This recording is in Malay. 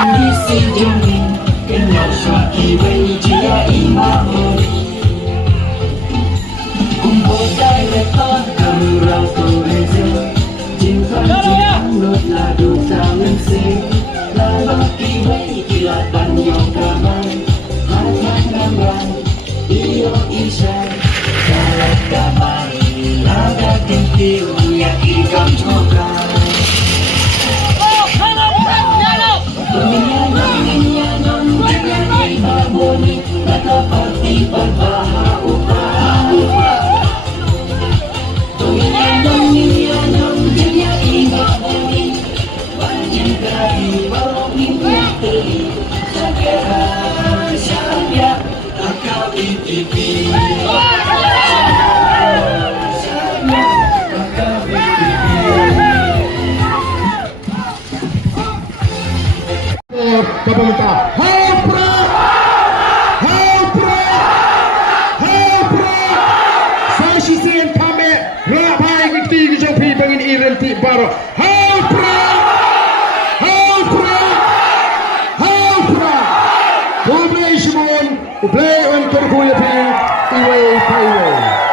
di si Jingihun kenal syaki bayi jia imam kumpul director kamera korezer Jingihun Jingihun ladu tangan sing labaki bayi kilat banyong kamay hatan Rambrai iyo isyan kalat kamay laga tintiu yang ikam cokai Pemerintah, Sasisian kami, Rambrai ngerti kejopi bangin irentik baru. Publish mon, play on terkuya pi, iway.